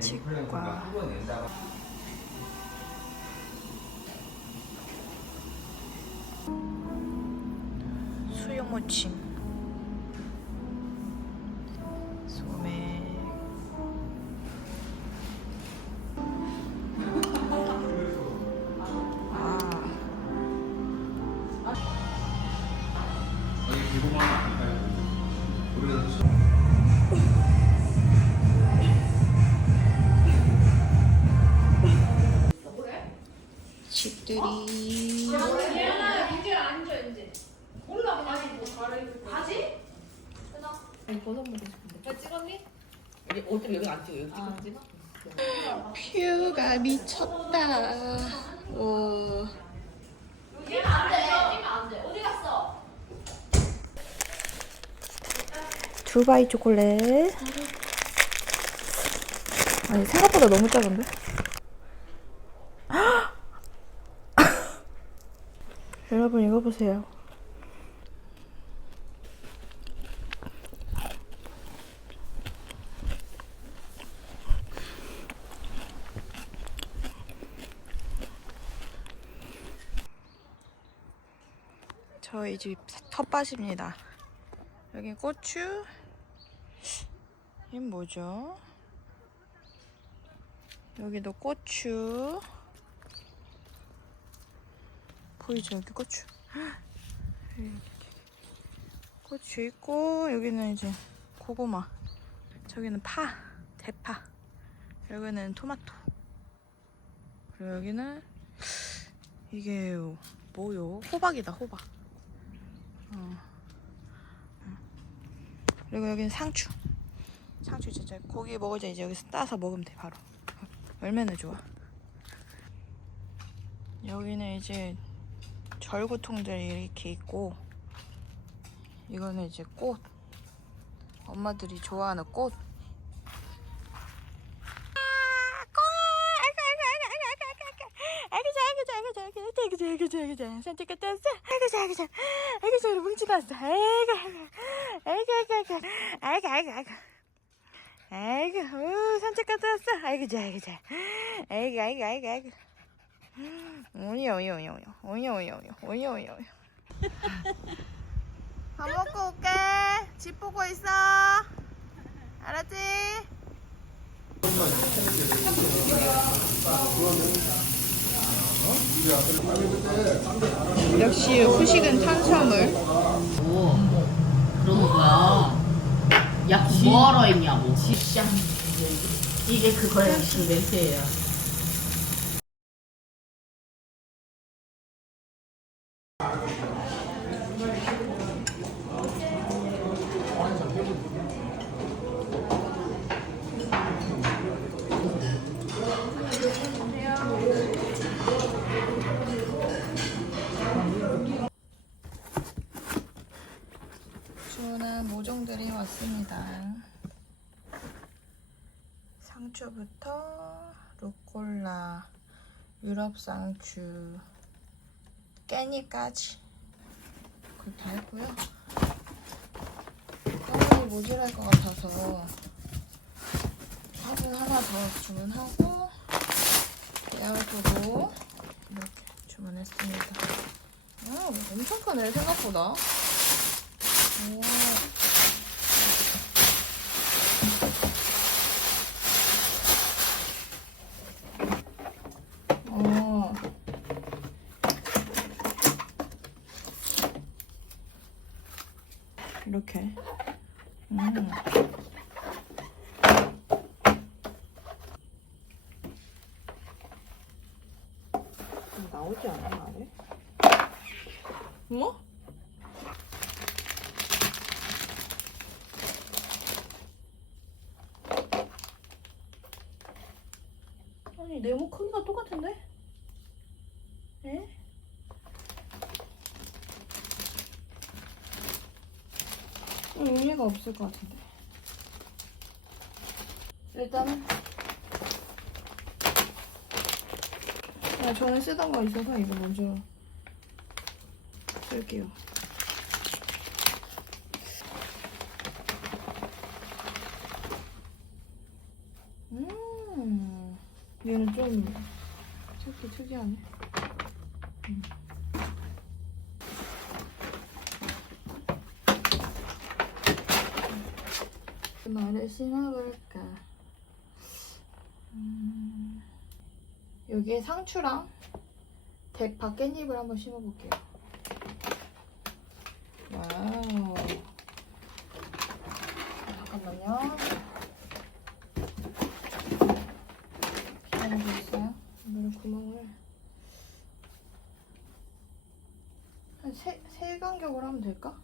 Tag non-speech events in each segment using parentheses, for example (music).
치과. 수영무침. 집들이. 어차피 여기 안 찍어 여기 찍어야지 뷰가 미쳤다. 와 두바이 초콜릿. 아니 생각보다 너무 작은데? 여러분 이거 보세요 저희 집 텃밭입니다. 여기 고추. 이건 뭐죠? 여기도 고추. 보이죠? 여기 고추. (gasps) 고추 있고 여기는 이제 고구마. 저기는 파, 대파. 여기는 토마토. 그리고 여기는 이게 뭐요? 호박이다 호박. 어. 어. 그리고 여기는 상추. 상추 진짜 고기 먹을 때 이제 여기서 따서 먹으면 돼 바로. 얼마나 좋아. 여기는 이제 절구통들이 이렇게 있고 이거는 이제 꽃. 엄마들이 좋아하는 꽃. 아이고 자 아이고 자 아이고 자 아이고 자 아이고 자 아이고 자 아이고 왔어 아이고 자 아이고 자 아이고 자 뭉치 났어 아이고 아이고 아이고 아이고 아이고 아이고 아이고 아이고 우 산책 갔다 왔어 아이고 자 아이고 자 아이고 아이고 아이고 아이고 오니 오니 오니 오니 오니 오니 오니 오니 오니 밥 먹고 올게 집 보고 있어 알았지? 역시 후식은 탄수화물. 그러는 거야 야 뭐하러 했냐고 진짜 이게 그거야 그 멘트예요 상추부터 루꼴라, 유럽 상추, 깨니까지 그걸 다 했고요. 화분이 모자랄 것 같아서 화분 하나 더 주문하고 에어도도 이렇게 주문했습니다. 아, 엄청 크네 생각보다. 오. 어. 이렇게. 음. 나오지 않아 아래? 뭐? 아니 네모 크기가 똑같은데? 수가 없을 것 같은데. 일단 그냥 저는 쓰던 거 있어서 이거 먼저 쓸게요. 음, 얘는 좀 색이 특이하네. 음. 말을 심어볼까? 음, 여기에 상추랑 대파 깻잎을 한번 심어볼게요. 와우. 잠깐만요. 있어요. 이거를 구멍을 한 세, 세 간격으로 하면 될까?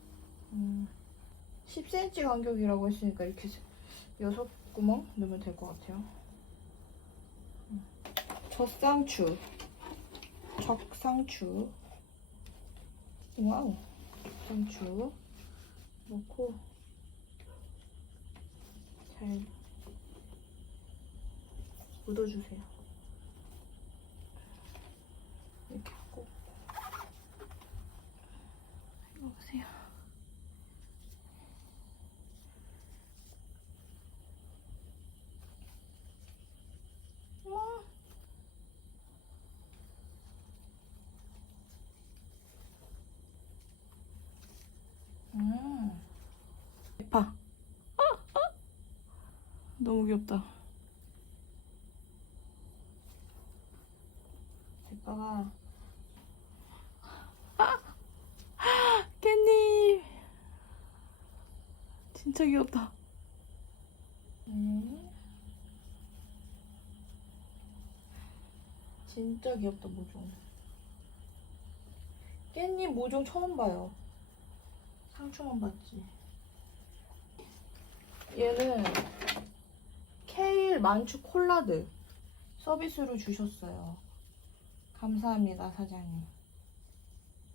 음, 10cm 간격이라고 했으니까 이렇게 세- 여섯 구멍 넣으면 될 것 같아요. 음. 젖상추, 적상추, 와우, 상추 넣고 잘 묻어주세요. 이렇게 꼭 해보세요. 와. 음. 대파. 너무 귀엽다. 대파가 깻잎 진짜 귀엽다. 음. 진짜 귀엽다 모종. 깻잎 모종 처음 봐요. 상추만 봤지. 얘는 케일 만추 콜라드 서비스로 주셨어요. 감사합니다, 사장님.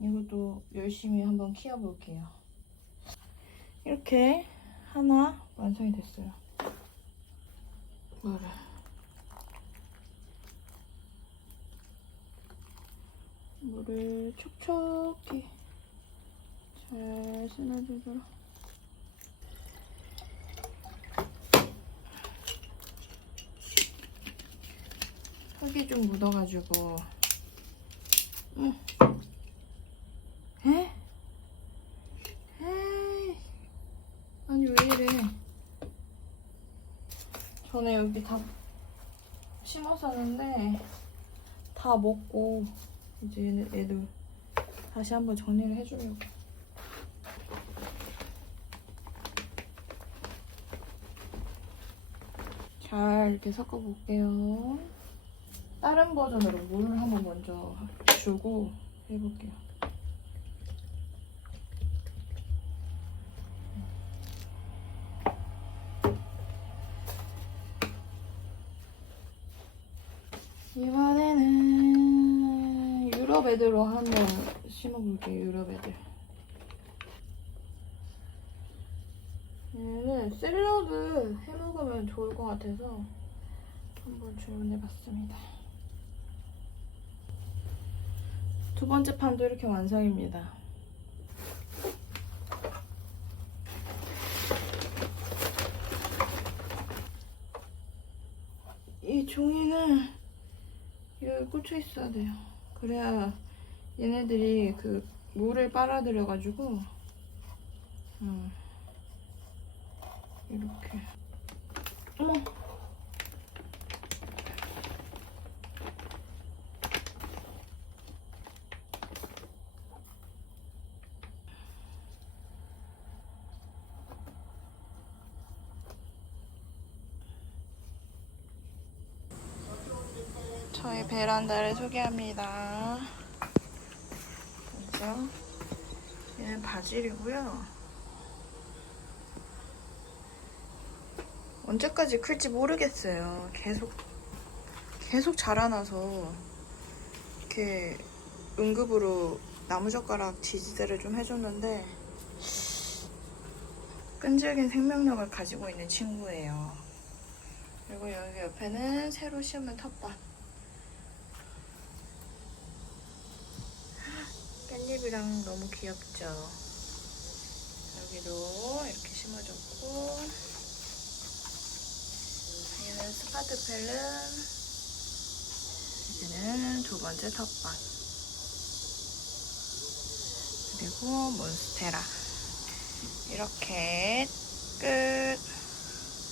이것도 열심히 한번 키워볼게요. 이렇게 하나 완성이 됐어요. 물을. 물을 촉촉히 잘 스며주도록. 흙이 좀 묻어가지고. 응. 에? 에이. 아니 왜 이래? 전에 여기 다 심었었는데 다 먹고 이제 얘네, 애들 다시 한번 정리를 해주려고. 잘 이렇게 섞어볼게요. 다른 버전으로 물을 한번 먼저 주고 해볼게요. 이번에는 유럽 애들로 한번 심어볼게요. 유럽 애들. 얘는 샐러드 해 먹으면 좋을 것 같아서 한번 주문해봤습니다. 두 번째 판도 이렇게 완성입니다. 이 종이는 여기 꽂혀 있어야 돼요. 그래야 얘네들이 그 물을 빨아들여가지고 음, 이렇게 어머 저희 베란다를 소개합니다. 그죠? 얘는 바질이고요. 언제까지 클지 모르겠어요. 계속 계속 자라나서 이렇게 응급으로 나무젓가락 지지대를 좀 해줬는데 끈질긴 생명력을 가지고 있는 친구예요. 그리고 여기 옆에는 새로 심은 텃밭. 깻잎이랑 너무 귀엽죠? 여기도 이렇게 심어줬고 얘는 스파트펠름 마시는 두 번째 텃밭. 그리고 몬스테라. 이렇게 끝.